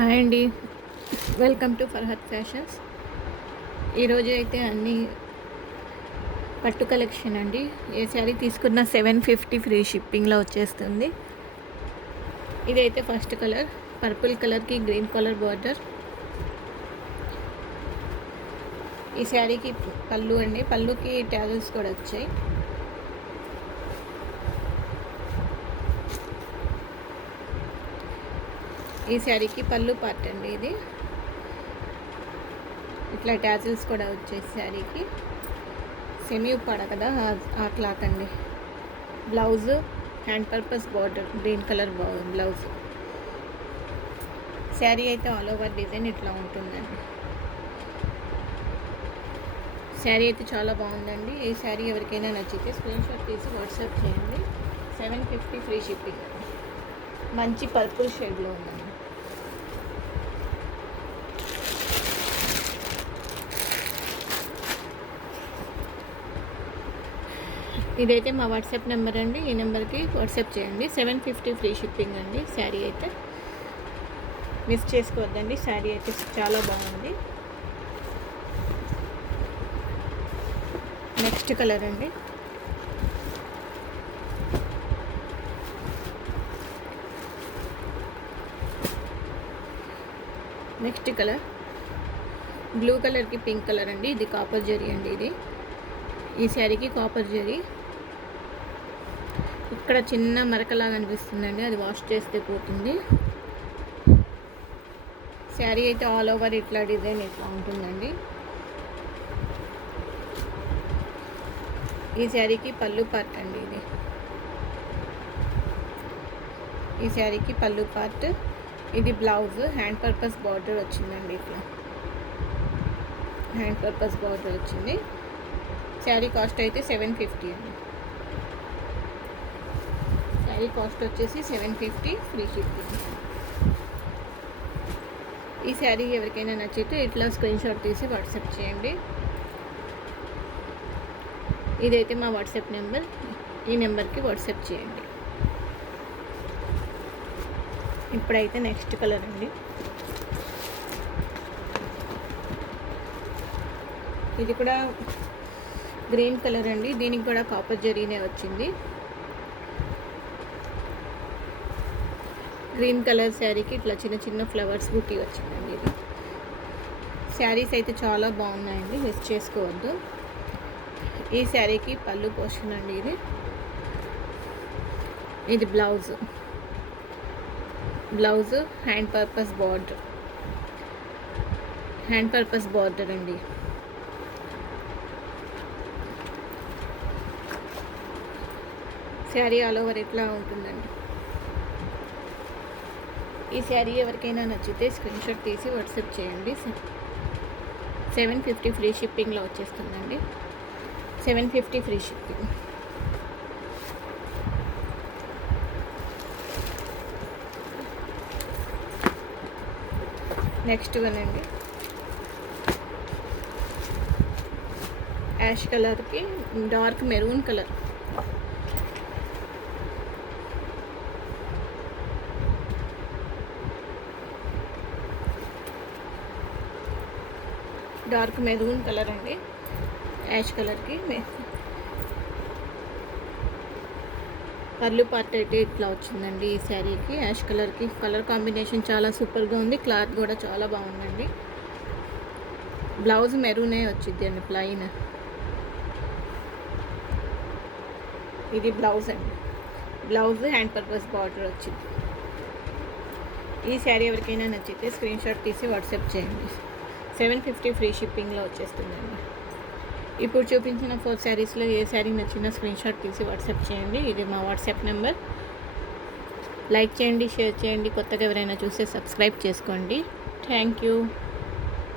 Hi అండి, welcome to Farhad fashions. ఈరోజు అయితే అన్ని పట్టు కలెక్షన్ అండి. ఏ శారీ తీసుకున్న 750 ఫ్రీ షిప్పింగ్లో వచ్చేస్తుంది. ఇదైతే ఫస్ట్ కలర్ పర్పుల్ కలర్కి గ్రీన్ కలర్ బార్డర్. ఈ శారీకి పళ్ళు అండి, పళ్ళుకి ట్యాజల్స్ కూడా వచ్చాయి. ఈ శారీకి పళ్ళు పార్ట్ అండి. ఇది ఇట్లా ట్యాజిల్స్ కూడా వచ్చేసి శారీకి సెమీ ఉప్పాడ కదా ఆ క్లాత్ అండి. Blouse hand purpose border green colour blouse. Sari అయితే ఆల్ ఓవర్ డిజైన్ ఇట్లా ఉంటుందండి. శారీ అయితే చాలా బాగుందండి. ఈ శారీ ఎవరికైనా నచ్చితే స్క్రీన్ షాట్ తీసి వాట్సాప్ చేయండి. 750 ఫ్రీ షిప్పింగ్. మంచి పర్పుల్ షేడ్లో ఉందండి. ఇదైతే మా వాట్సాప్ నెంబర్ అండి. ఈ నెంబర్కి వాట్సాప్ చేయండి. 750 ఫ్రీ షిప్పింగ్ అండి. శారీ అయితే మిస్ చేసుకోవద్దండి. శారీ అయితే చాలా బాగుంది. నెక్స్ట్ కలర్ అండి. నెక్స్ట్ కలర్ బ్లూ కలర్కి పింక్ కలర్ అండి. ఇది కాపర్ జరీ అండి. ఇది ఈ శారీకి కాపర్ జరీ. ఇక్కడ చిన్న మరకలాగా అనిపిస్తుందండి, అది వాష్ చేస్తే పోతుంది. శారీ అయితే ఆల్ ఓవర్ ఇట్లా డిజైన్ ఇట్లా ఉంటుందండి. ఈ శారీకి పళ్ళు పార్ట్ అండి. ఇది ఈ శారీకి పళ్ళు పార్ట్. ఇది బ్లౌజ్ హ్యాండ్ పర్పస్ బార్డర్ వచ్చిందండి. ఇట్లా హ్యాండ్ పర్పస్ బార్డర్ వచ్చింది. శారీ కాస్ట్ అయితే 750 అండి. శారీ కాస్ట్ వచ్చేసి 750 ఫ్రీ షిప్పింగ్. ఈ శారీ ఎవరికైనా నచ్చితే ఇట్లా స్క్రీన్ షాట్ తీసి వాట్సాప్ చేయండి. ఇదైతే మా వాట్సాప్ నెంబర్. ఈ నెంబర్కి వాట్సాప్ చేయండి. ఇప్పుడైతే నెక్స్ట్ కలర్ అండి. ఇది కూడా గ్రీన్ కలర్ అండి. దీనికి కూడా కాపర్ జరీనే వచ్చింది. గ్రీన్ కలర్ శారీకి ఇట్లా చిన్న చిన్న ఫ్లవర్స్ బుట్టి వచ్చిందండి. ఇది శారీస్ అయితే చాలా బాగున్నాయండి, మిస్ చేసుకోవద్దు. ఈ శారీకి పళ్ళు పోర్షన్ అండి. ఇది బ్లౌజ్ హ్యాండ్ పర్పస్ బార్డర్ అండి. శారీ ఆల్ ఓవర్ ఇట్లా ఉంటుందండి. ఈ శారీ ఎవరికైనా నచ్చితే స్క్రీన్ షాట్ తీసి వాట్సాప్ చేయండి. 750 ఫ్రీ షిప్పింగ్లో వచ్చేస్తుందండి. 750 ఫ్రీ షిప్పింగ్. నెక్స్ట్ వన్ అండి. యాష్ కలర్కి dark maroon colour. Dark maroon colour అండి. యాష్ కలర్కి పర్లు పార్ట్ అయితే ఇట్లా వచ్చిందండి. ఈ శారీకి యాష్ కలర్కి కలర్ కాంబినేషన్ చాలా సూపర్గా ఉంది. క్లాత్ కూడా చాలా బాగుందండి. బ్లౌజ్ మెరూనే వచ్చింది అండి, ప్లెయిన్. ఇది బ్లౌజ్ అండి. బ్లౌజ్ హ్యాండ్ పర్పస్ బార్డర్ వచ్చింది. ఈ శారీ ఎవరికైనా నచ్చితే స్క్రీన్ షాట్ తీసి వాట్సాప్ చేయండి. 750 ఫ్రీ షిప్పింగ్లో వచ్చేస్తుందండి. ఇప్పుడు చూపించిన 4 శారీస్లో ఏ శారీ నచ్చినా స్క్రీన్ షాట్ తీసి వాట్సాప్ చేయండి. ఇది మా వాట్సాప్ నెంబర్. లైక్ చేయండి, షేర్ చేయండి. కొత్తగా ఎవరైనా చూస్తే సబ్స్క్రైబ్ చేసుకోండి. Thank you.